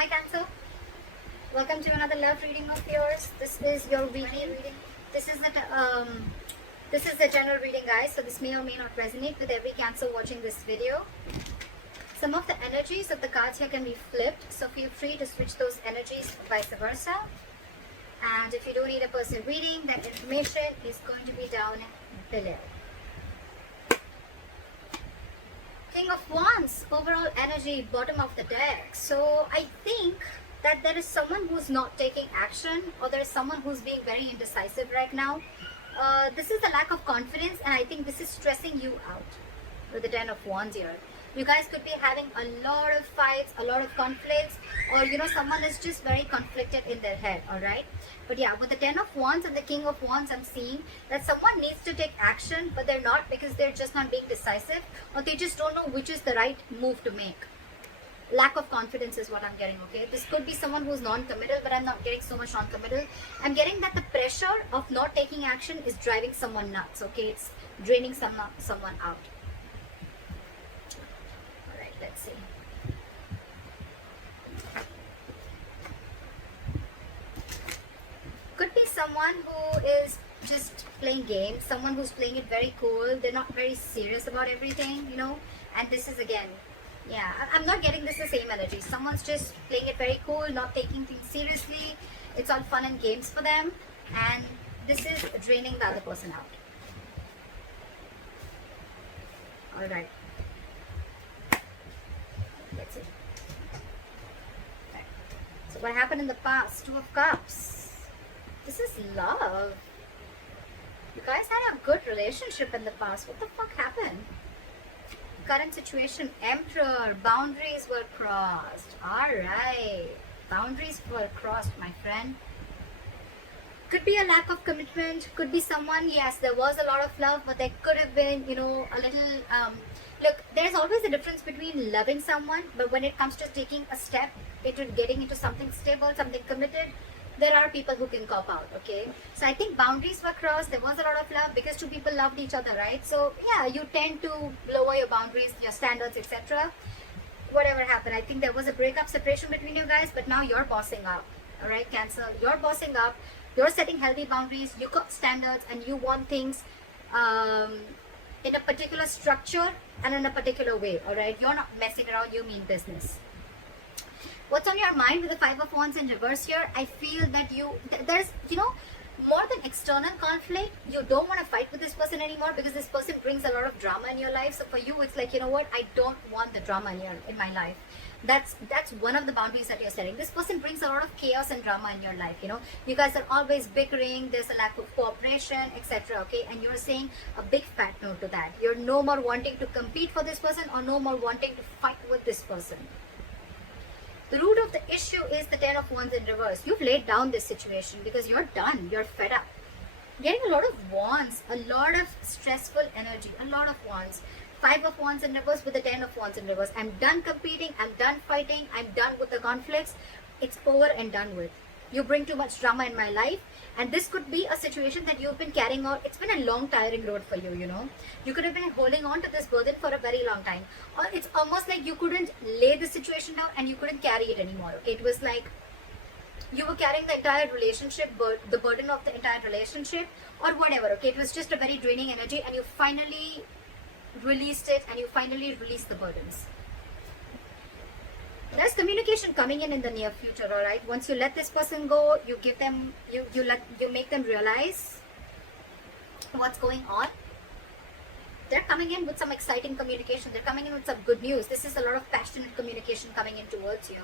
Hi Cancer, welcome to another love reading of yours. This is your weekly reading. This is the general reading, guys. So this may or may not resonate with every Cancer watching this video. Some of the energies of the cards here can be flipped, so feel free to switch those energies, vice versa. And if you do need a personal reading, that information is going to be down below. King of Wands, overall energy, bottom of the deck. So I think that there is someone who's not taking action, or there is someone who's being very indecisive right now. This is a lack of confidence, and I think this is stressing you out with the Ten of Wands here. You guys could be having a lot of fights, a lot of conflicts, or someone is just very conflicted in their head, alright? But yeah, with the Ten of Wands and the King of Wands, I'm seeing that someone needs to take action, but they're not, because they're just not being decisive, or they just don't know which is the right move to make. Lack of confidence is what I'm getting, okay? This could be someone who's non-committal, but I'm not getting so much non-committal. I'm getting that the pressure of not taking action is driving someone nuts, okay? It's draining someone out. Alright, let's see. Could be someone who is just playing games, someone who's playing it very cool. They're not very serious about everything, and this is again, yeah, I'm not getting this the same energy. Someone's just playing it very cool, not taking things seriously. It's all fun and games for them, and this is draining the other person out. Alright, let's see. Right. So what happened in the past? Two of Cups. This is love. You guys had a good relationship in the past. What the fuck happened? Current situation, Emperor. Boundaries were crossed. Alright. Boundaries were crossed, my friend. Could be a lack of commitment. Could be someone, yes, there was a lot of love, but there could have been, a little... Look, there's always a difference between loving someone, but when it comes to taking a step into getting into something stable, something committed, there are people who can cop out, okay? So I think boundaries were crossed. There was a lot of love because two people loved each other, right? So yeah, you tend to lower your boundaries, your standards, etc. Whatever happened, I think there was a breakup, separation between you guys, but now you're bossing up, all right, Cancer? You're bossing up. You're setting healthy boundaries. You got standards, and you want things in a particular structure and in a particular way, all right? You're not messing around. You mean business. What's on your mind with the Five of Wands in reverse here? I feel that there's, more than external conflict, you don't want to fight with this person anymore because this person brings a lot of drama in your life. So for you, it's like, what? I don't want the drama in my life. That's one of the boundaries that you're setting. This person brings a lot of chaos and drama in your life, You guys are always bickering. There's a lack of cooperation, etc. Okay? And you're saying a big fat no to that. You're no more wanting to compete for this person or no more wanting to fight with this person. The root of the issue is the Ten of Wands in reverse. You've laid down this situation because you're done. You're fed up. Getting a lot of wands, a lot of stressful energy, a lot of wands. Five of Wands in reverse with the Ten of Wands in reverse. I'm done competing. I'm done fighting. I'm done with the conflicts. It's over and done with. You bring too much drama in my life. And this could be a situation that you've been carrying on. It's been a long, tiring road for you, You could have been holding on to this burden for a very long time. Or it's almost like you couldn't lay the situation down and you couldn't carry it anymore. Okay? It was like you were carrying the entire relationship, the burden of the entire relationship, or whatever. Okay? It was just a very draining energy, and you finally released it, and you finally released the burdens. There's communication coming in the near future, all right? Once you let this person go, you give them, you make them realize what's going on. They're coming in with some exciting communication. They're coming in with some good news. This is a lot of passionate communication coming in towards you.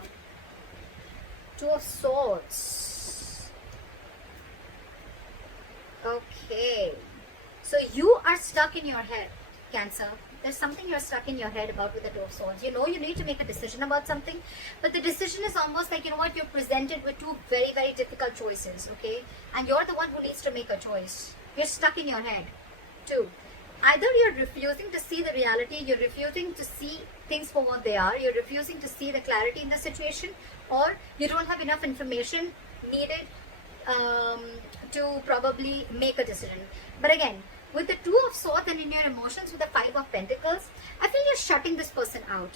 Two of Swords. Okay. So you are stuck in your head, Cancer. There's something you're stuck in your head about with the Two of Swords. You need to make a decision about something, but the decision is almost like, you're presented with two very, very difficult choices, okay? And you're the one who needs to make a choice. You're stuck in your head, too. Either you're refusing to see the reality, you're refusing to see things for what they are, you're refusing to see the clarity in the situation, or you don't have enough information needed to probably make a decision. But again, with the Two of Swords and in your emotions with the Five of Pentacles, I feel you're shutting this person out.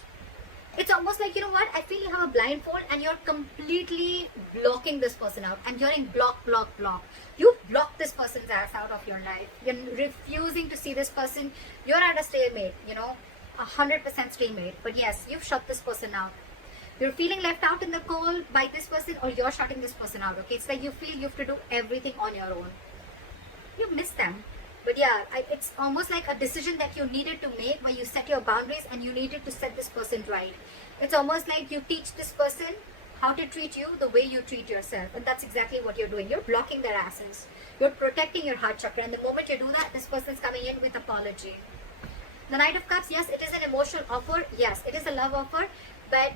It's almost like, you know what, I feel you have a blindfold and you're completely blocking this person out. I'm hearing block, block, block. You block this person's ass out of your life. You're refusing to see this person. You're at a stalemate, 100% stalemate. But yes, you've shut this person out. You're feeling left out in the cold by this person, or you're shutting this person out, okay? It's like you feel you have to do everything on your own. You miss them. But yeah, it's almost like a decision that you needed to make, where you set your boundaries and you needed to set this person right. It's almost like you teach this person how to treat you the way you treat yourself. And that's exactly what you're doing. You're blocking their asses. You're protecting your heart chakra. And the moment you do that, this person's coming in with apology. The Knight of Cups, yes, it is an emotional offer. Yes, it is a love offer. But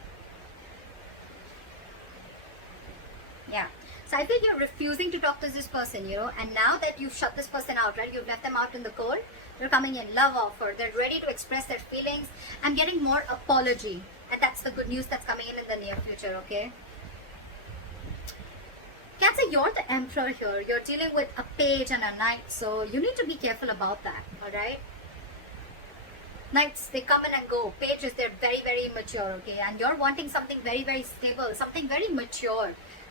yeah. So I feel you're refusing to talk to this person, and now that you've shut this person out, right? You've left them out in the cold. They're coming in, love offer. They're ready to express their feelings. I'm getting more apology. And that's the good news that's coming in the near future, okay? Cancer, you're the Emperor here. You're dealing with a page and a knight. So you need to be careful about that, alright? Knights, they come in and go. Pages, they're very, very mature, okay? And you're wanting something very, very stable, something very mature.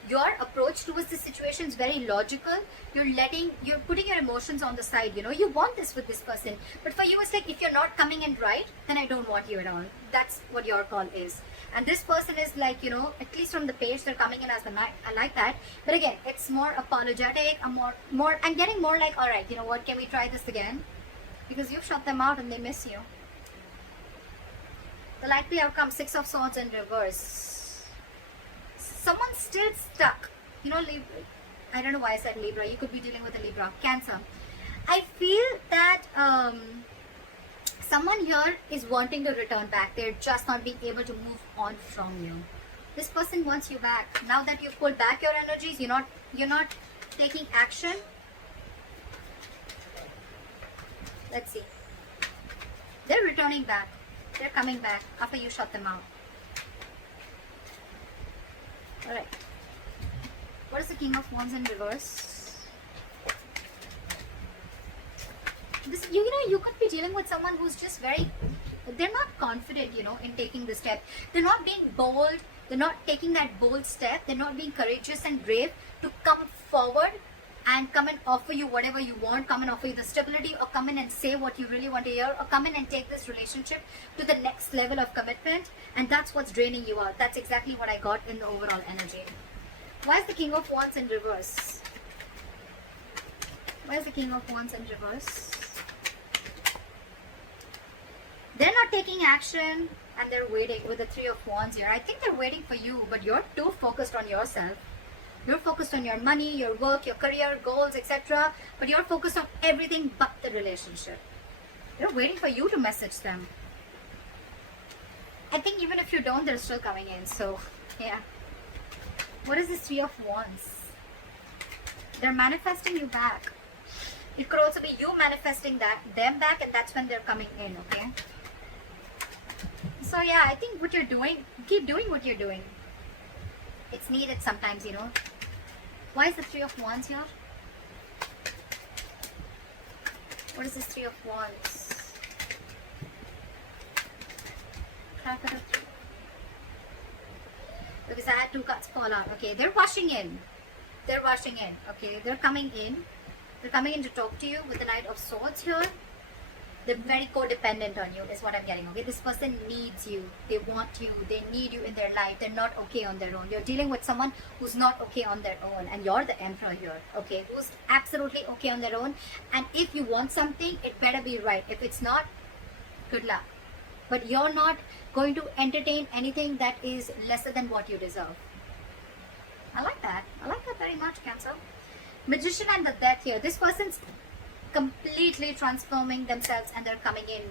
Your approach towards the situation is very logical. You're putting your emotions on the side, you want this with this person. But for you, it's like, if you're not coming in right, then I don't want you at all. That's what your call is. And this person is like, at least from the page, they're coming in as the knight. I like that. But again, it's more apologetic. I'm getting more like, all right, you know what, can we try this again? Because you've shut them out and they miss you. The likely outcome, 6 of Swords in reverse. Someone's still stuck. Libra. I don't know why I said Libra. You could be dealing with a Libra. Cancer. I feel that someone here is wanting to return back. They're just not being able to move on from you. This person wants you back. Now that you've pulled back your energies, you're not taking action. Let's see. They're returning back. They're coming back after you shut them out. Alright. What is the King of Wands in reverse? This, you could be dealing with someone who's just they're not confident, in taking the step. They're not being bold. They're not taking that bold step. They're not being courageous and brave to come forward and come and offer you whatever you want, come and offer you the stability, or come in and say what you really want to hear, or come in and take this relationship to the next level of commitment. And that's what's draining you out. That's exactly what I got in the overall energy. Why is the King of Wands in reverse? Why is the King of Wands in reverse? They're not taking action and they're waiting with the Three of Wands here. I think they're waiting for you, but you're too focused on yourself. You're focused on your money, your work, your career, goals, etc. But you're focused on everything but the relationship. They're waiting for you to message them. I think even if you don't, they're still coming in. So, yeah. What is this Three of Wands? They're manifesting you back. It could also be you manifesting them back, and that's when they're coming in, okay? So, yeah, I think what you're doing, keep doing what you're doing. It's needed sometimes, Why is the Three of Wands here? What is this Three of Wands? Because I had 2 cards fall out. Okay, they're rushing in. They're rushing in. Okay, they're coming in. They're coming in to talk to you with the Knight of Swords here. They're very codependent on you is what I'm getting. Okay, this person needs you. They want you. They need you in their life. They're not okay on their own. You're dealing with someone who's not okay on their own, and you're the Emperor here. Okay, who's absolutely okay on their own. And if you want something, it better be right. If it's not, good luck. But you're not going to entertain anything that is lesser than what you deserve. I like that. I like that very much, Cancer. Magician and the Death here. This person's completely transforming themselves and they're coming in.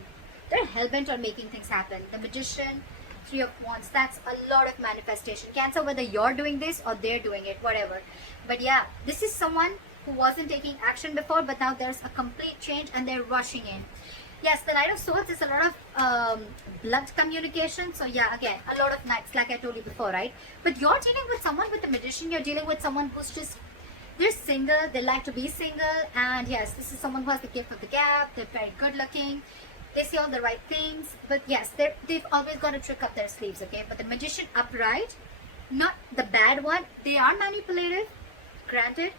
They're hell-bent on making things happen. The Magician, Three of Wands, that's a lot of manifestation. Cancer, whether you're doing this or they're doing it, whatever. But yeah, this is someone who wasn't taking action before, but now there's a complete change and they're rushing in. Yes, the Knight of Swords is a lot of blood communication. So yeah, again, a lot of knights, like I told you before, right? But you're dealing with someone with a Magician. You're dealing with someone who's just, they're single. They like to be single. And yes, this is someone who has the gift of the gab. They're very good looking. They say all the right things, but yes, they've always got a trick up their sleeves, okay? But the Magician upright, not the bad one, they are manipulative, granted,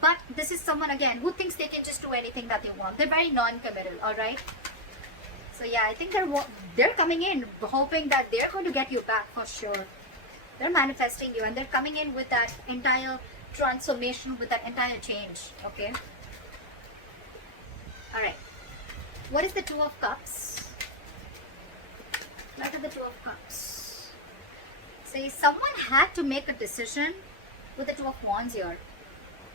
but this is someone, again, who thinks they can just do anything that they want. They're very non-committal, all right? So yeah, I think they're coming in hoping that they're going to get you back for sure. They're manifesting you, and they're coming in with that entire transformation, with that entire change, okay? All right. What is the Two of Cups? What are the Two of Cups? Say someone had to make a decision with the Two of Wands here.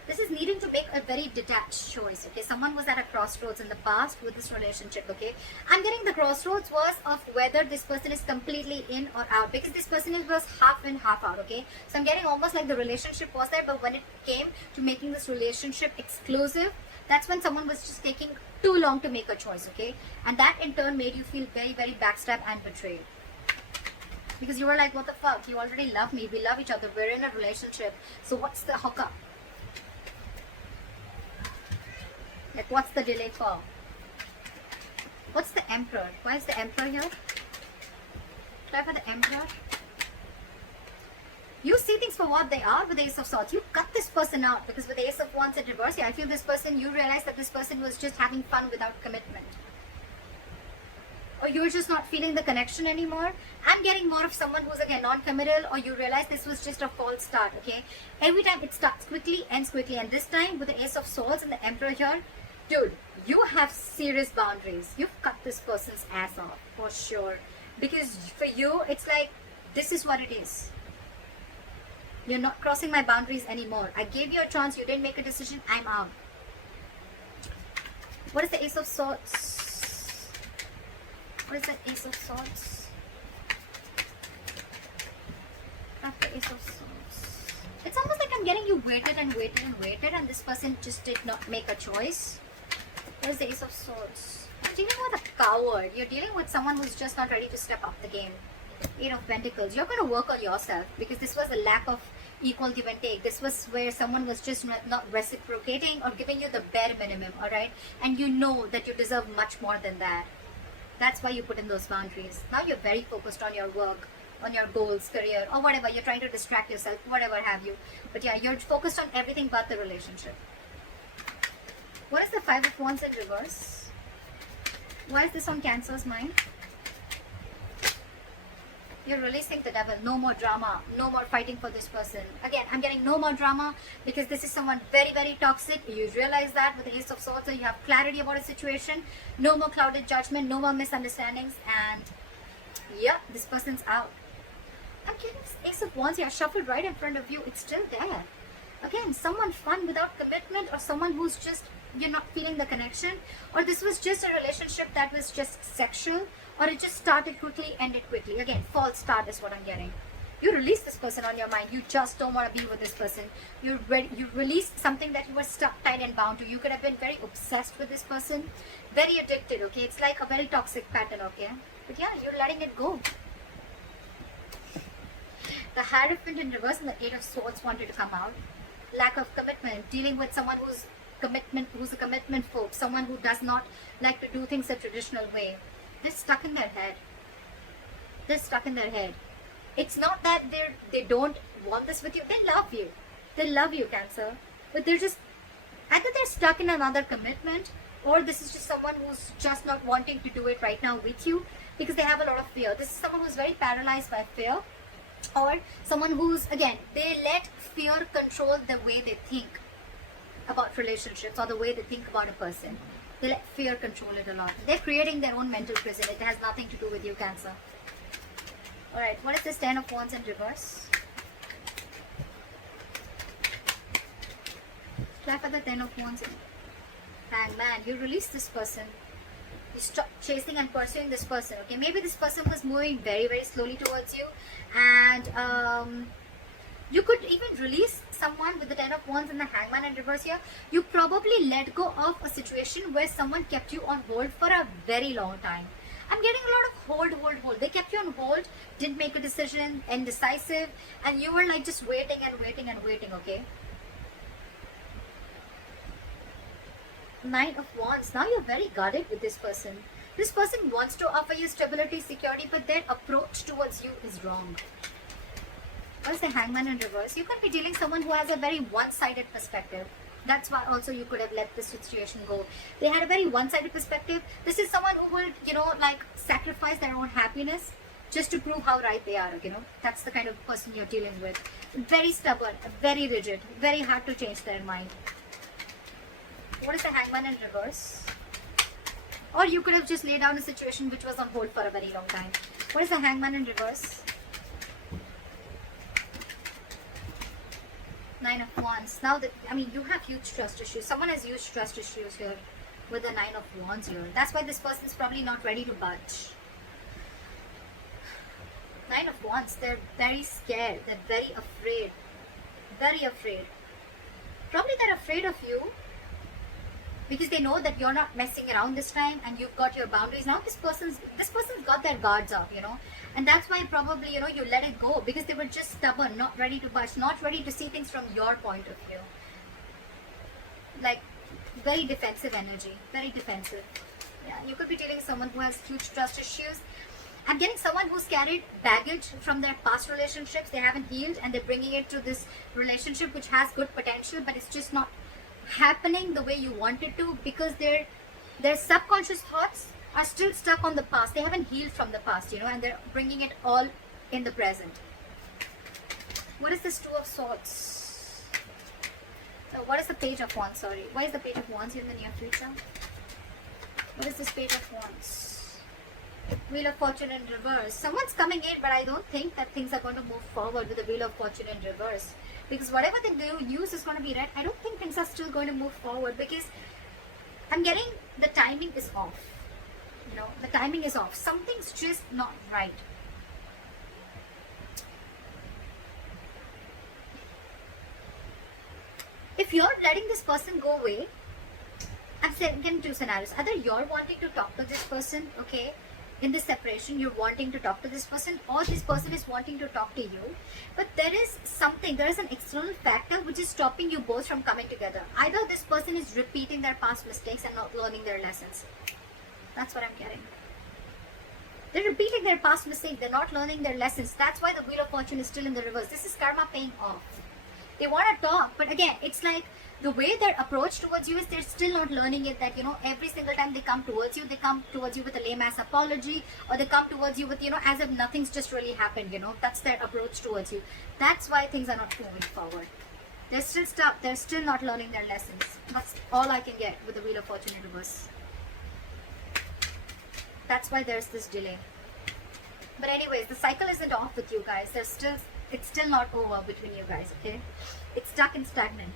This is needing to make a very detached choice, okay? Someone was at a crossroads in the past with this relationship, okay? I'm getting the crossroads was of whether this person is completely in or out, because this person was half in, half out, okay? So I'm getting almost like the relationship was there, but when it came to making this relationship exclusive, that's when someone was just taking too long to make a choice, okay? And that in turn made you feel very, very backstabbed and betrayed. Because you were like, what the fuck? You already love me. We love each other. We're in a relationship. So what's the hookup? Like, what's the delay for? What's the Emperor? Why is the Emperor here? Try for the Emperor. You see things for what they are with the Ace of Swords. You cut this person out, because with the Ace of Wands in reverse, yeah, I feel this person, you realize that this person was just having fun without commitment. Or you're just not feeling the connection anymore. I'm getting more of someone who's again non-committal, or you realize this was just a false start, okay? Every time it starts quickly, ends quickly. And this time with the Ace of Swords and the Emperor here, dude, you have serious boundaries. You've cut this person's ass off, for sure. Because for you, it's like, this is what it is. You're not crossing my boundaries anymore. I gave you a chance. You didn't make a decision. I'm out. What is the Ace of Swords? What is the Ace of Swords? After Ace of Swords. It's almost like I'm getting you waited and waited and waited, and this person just did not make a choice. What is the Ace of Swords? You're dealing with a coward. You're dealing with someone who's just not ready to step up the game. Eight of Pentacles. You're going to work on yourself, because this was a lack of equal give and take. This was where someone was just not reciprocating or giving you the bare minimum, all right? And you know that you deserve much more than that. That's why you put in those boundaries. Now you're very focused on your work, on your goals, career, or whatever. You're trying to distract yourself, whatever have you. But yeah, you're focused on everything but the relationship. What is the Five of Wands in reverse? Why is this on Cancer's mind? You're releasing the devil. No more drama. No more fighting for this person. Again, I'm getting no more drama, because this is someone very, very toxic. You realize that with the Ace of Swords, so you have clarity about a situation. No more clouded judgment. No more misunderstandings. And yeah, this person's out. I'm getting this Ace of Wands here shuffled right in front of you. It's still there. Again, someone fun without commitment, or someone who's just, you're not feeling the connection, or this was just a relationship that was just sexual, or it just started quickly, ended quickly. Again, false start is what I'm getting. You release this person on your mind. You just don't want to be with this person. You released something that you were stuck, tied and bound to. You could have been very obsessed with this person, very addicted, okay? It's like a very toxic pattern, okay? But yeah, you're letting it go. The Hierophant in reverse and the Eight of Swords wanted to come out. Lack of commitment, dealing with someone who's a commitment folk, someone who does not like to do things a traditional way. They're stuck in their head. They're stuck in their head. It's not that they don't want this with you. They love you. They love you, Cancer. But they're just, either they're stuck in another commitment, or this is just someone who's just not wanting to do it right now with you, because they have a lot of fear. This is someone who's very paralyzed by fear, or someone who's, again, they let fear control the way they think about relationships, or the way they think about a person. They let fear control it a lot. They're creating their own mental prison. It has nothing to do with you, Cancer. Alright, what is this Ten of Wands in reverse? Try for the Ten of Wands in. Hangman, you release this person. You stop chasing and pursuing this person, okay? Maybe this person was moving very, very slowly towards you, and you could even release someone with the Ten of Wands and the Hangman in reverse here. You probably let go of a situation where someone kept you on hold for a very long time. I'm getting a lot of hold. They kept you on hold, didn't make a decision, indecisive, and you were like just waiting and waiting and waiting, okay? Nine of Wands. Now you're very guarded with this person. This person wants to offer you stability, security, but their approach towards you is wrong. What is the Hangman in reverse? You could be dealing someone who has a very one-sided perspective. That's why also you could have let this situation go. They had a very one-sided perspective. This is someone who will, like sacrifice their own happiness just to prove how right they are, That's the kind of person you're dealing with. Very stubborn, very rigid, very hard to change their mind. What is the Hangman in reverse? Or you could have just laid down a situation which was on hold for a very long time. What is the Hangman in reverse? Nine of Wands. Now, you have huge trust issues. Someone has huge trust issues here with the Nine of Wands here. That's why this person is probably not ready to budge. Nine of Wands. They're very scared. They're very afraid. Very afraid. Probably they're afraid of you because they know that you're not messing around this time and you've got your boundaries. Now this person's got their guards up, and that's why probably you let it go because they were just stubborn, not ready to budge, not ready to see things from your point of view. Like very defensive energy, very defensive. Yeah, you could be dealing with someone who has huge trust issues. I'm getting someone who's carried baggage from their past relationships. They haven't healed and they're bringing it to this relationship which has good potential, but it's just not happening the way you want it to because their subconscious thoughts are still stuck on the past. They haven't healed from the past, and they're bringing it all in the present. What is this Two of Swords? What is the Page of Wands? Sorry. Why is the Page of Wands in the near future? What is this Page of Wands? Wheel of Fortune in reverse. Someone's coming in, but I don't think that things are going to move forward with the Wheel of Fortune in reverse. Because whatever they do use is going to be red. I don't think things are still going to move forward because I'm getting the timing is off. The timing is off. Something's just not right. If you're letting this person go away, I'm getting two scenarios. Either you're wanting to talk to this person, okay? In this separation, you're wanting to talk to this person, or this person is wanting to talk to you. But there is an external factor which is stopping you both from coming together. Either this person is repeating their past mistakes and not learning their lessons. That's what I'm getting. They're repeating their past mistakes. They're not learning their lessons. That's why the Wheel of Fortune is still in the reverse. This is karma paying off. They want to talk, but again, it's like the way their approach towards you is they're still not learning it that, every single time they come towards you with a lame ass apology, or they come towards you with, as if nothing's just really happened, That's their approach towards you. That's why things are not moving forward. They're still stuck. They're still not learning their lessons. That's all I can get with the Wheel of Fortune in reverse. That's why there's this delay. But anyways, the cycle isn't off with you guys. It's still not over between you guys, okay? It's stuck and stagnant.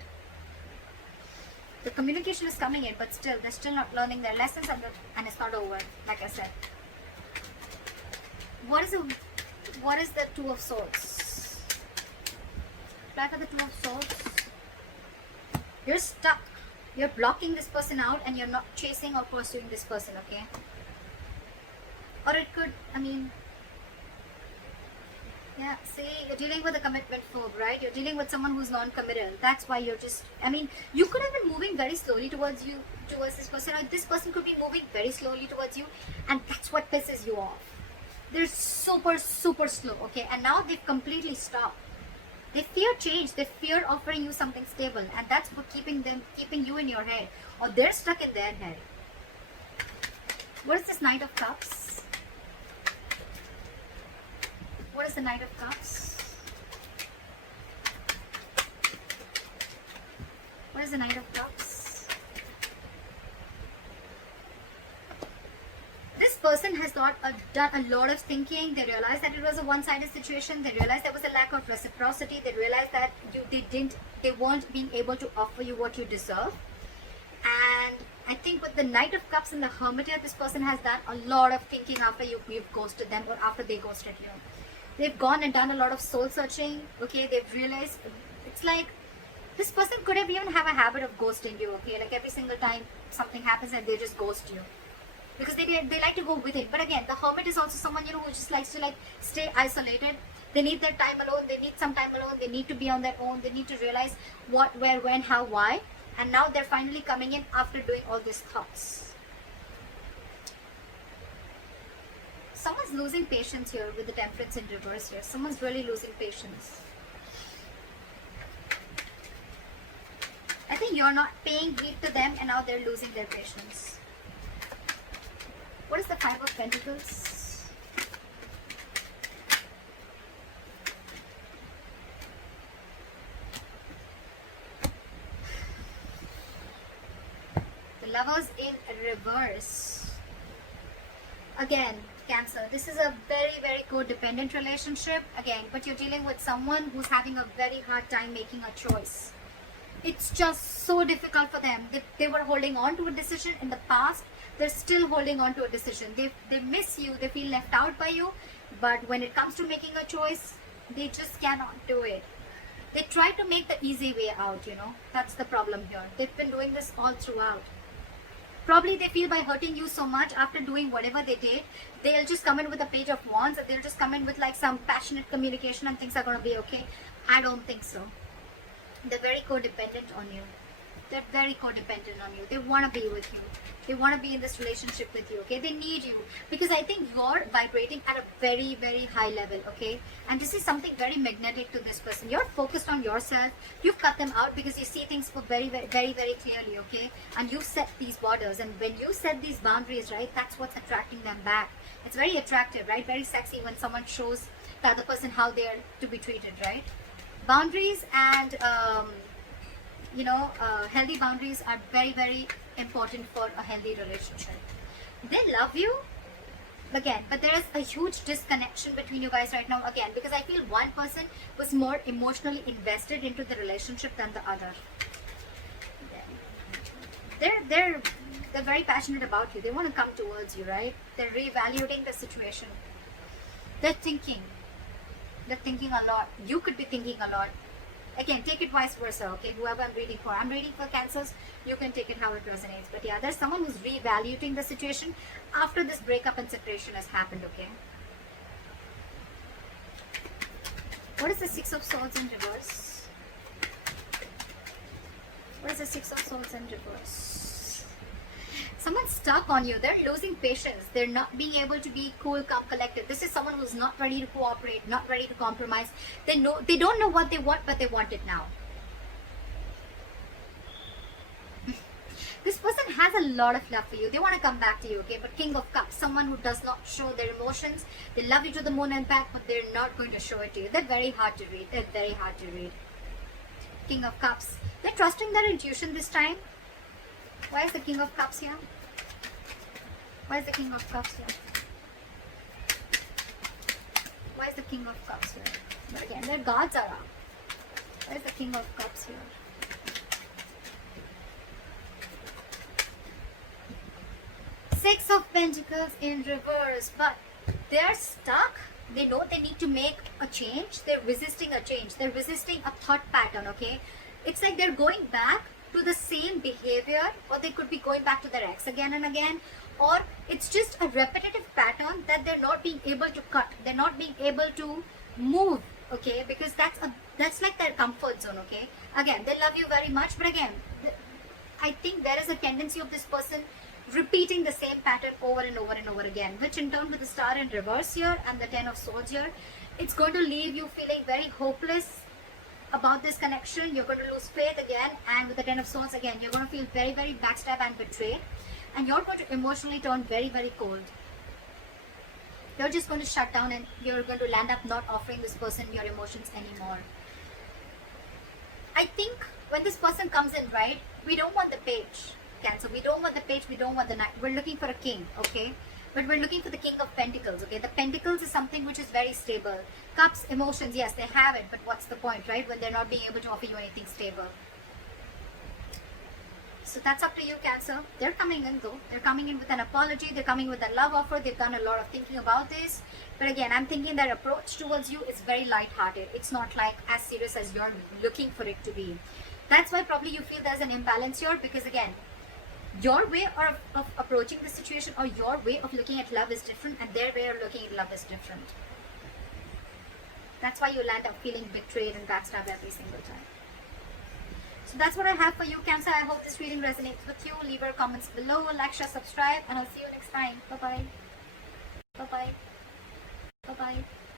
The communication is coming in, but still, they're still not learning their lessons and it's not over, like I said. What is the Two of Swords? Back of the Two of Swords. You're stuck. You're blocking this person out and you're not chasing or pursuing this person, okay? Or it could, yeah, see, you're dealing with a commitment phobe, right? You're dealing with someone who's non-committal. That's why you're just, you could have been moving very slowly towards this person, or this person could be moving very slowly towards you, and that's what pisses you off. They're super, super slow, okay? And now they've completely stopped. They fear change. They fear offering you something stable, and that's what keeping you in your head, or they're stuck in their head. What is this Knight of Cups? What is the Knight of Cups? What is the Knight of Cups? This person has done a lot of thinking. They realized that it was a one-sided situation. They realized there was a lack of reciprocity. They realized that they weren't being able to offer you what you deserve. And I think with the Knight of Cups and the Hermit here, this person has done a lot of thinking after you've ghosted them or after they ghosted you. They've gone and done a lot of soul searching, okay? They've realized, it's like, this person could have even have a habit of ghosting you, okay? Like every single time something happens and they just ghost you. Because they like to go with it. But again, the Hermit is also someone, who just likes to stay isolated. They need their time alone. They need some time alone. They need to be on their own. They need to realize what, where, when, how, why. And now they're finally coming in after doing all these thoughts. Someone's losing patience here with the Temperance in reverse here. Someone's really losing patience. I think you're not paying heed to them and now they're losing their patience. What is the Five of Pentacles? The Lovers in reverse. Again, Cancer, this is a very, very codependent relationship. Again, but you're dealing with someone who's having a very hard time making a choice. It's just so difficult for them. They were holding on to a decision in the past. They're still holding on to a decision. They miss you. They feel left out by you. But when it comes to making a choice, they just cannot do it. They try to make the easy way out, you know. That's the problem here. They've been doing this all throughout. Probably they feel by hurting you so much after doing whatever they did, they'll just come in with a Page of Wands and they'll just come in with like some passionate communication and things are going to be okay. I don't think so. They're very codependent on you. They're very codependent on you. They want to be with you. They want to be in this relationship with you, okay? They need you because I think you're vibrating at a very, very high level, okay? And this is something very magnetic to this person. You're focused on yourself. You've cut them out because you see things for very, very, very, very clearly, okay? And you set these borders. And when you set these boundaries, right, that's what's attracting them back. It's very attractive, right? Very sexy when someone shows the other person how they are to be treated, right? Boundaries and healthy boundaries are very, very important for a healthy relationship. They love you again, but there is a huge disconnection between you guys right now again, because I feel one person was more emotionally invested into the relationship than the other. They're very passionate about you. They want to come towards you, right? They're reevaluating the situation. They're thinking a lot. You could be thinking a lot. Again, take it vice versa, okay? Whoever I'm reading for Cancers, you can take it how it resonates. But yeah, there's someone who's reevaluating the situation after this breakup and separation has happened, okay? What is the Six of Swords in reverse? What is the Six of Swords in reverse? Someone's stuck on you. They're losing patience. They're not being able to be cool, calm, collected. This is someone who's not ready to cooperate, not ready to compromise. They don't know what they want, but they want it now. This person has a lot of love for you. They want to come back to you, okay? But King of Cups, someone who does not show their emotions. They love you to the moon and back, but they're not going to show it to you. They're very hard to read. They're very hard to read. King of Cups. They're trusting their intuition this time. Why is the King of Cups here? Why is the King of Cups here? Why is the King of Cups here? But again, their guards are up. Why is the King of Cups here? Six of Pentacles in reverse, but they're stuck. They know they need to make a change. They're resisting a change. They're resisting a thought pattern, okay? It's like they're going back to the same behavior, or they could be going back to their ex again and again, or it's just a repetitive pattern that they're not being able to cut. They're not being able to move, okay? Because that's like their comfort zone, okay? Again, they love you very much, but again, I think there is a tendency of this person repeating the same pattern over and over and over again, which in turn with the Star in reverse here and the Ten of Swords here, it's going to leave you feeling very hopeless about this connection. You're going to lose faith again, and with the Ten of Swords again, you're going to feel very, very backstabbed and betrayed, and you're going to emotionally turn very, very cold. You're just going to shut down and you're going to land up not offering this person your emotions anymore. I think when this person comes in, right, we don't want the Page, Cancer. We don't want the Page, we don't want the Knight. We're looking for a King, okay? But we're looking for the King of Pentacles, okay? The Pentacles is something which is very stable. Cups, emotions, yes, they have it, but what's the point, right? When they're not being able to offer you anything stable. So that's up to you, Cancer. They're coming in though. They're coming in with an apology. They're coming with a love offer. They've done a lot of thinking about this. But again, I'm thinking their approach towards you is very light-hearted. It's not like as serious as you're looking for it to be. That's why probably you feel there's an imbalance here, because again, your way of approaching the situation or your way of looking at love is different, and their way of looking at love is different. That's why you land up feeling betrayed and backstabbed every single time. So that's what I have for you, Cancer. I hope this reading resonates with you. Leave your comments below, like, share, subscribe, and I'll see you next time. Bye-bye. Bye-bye.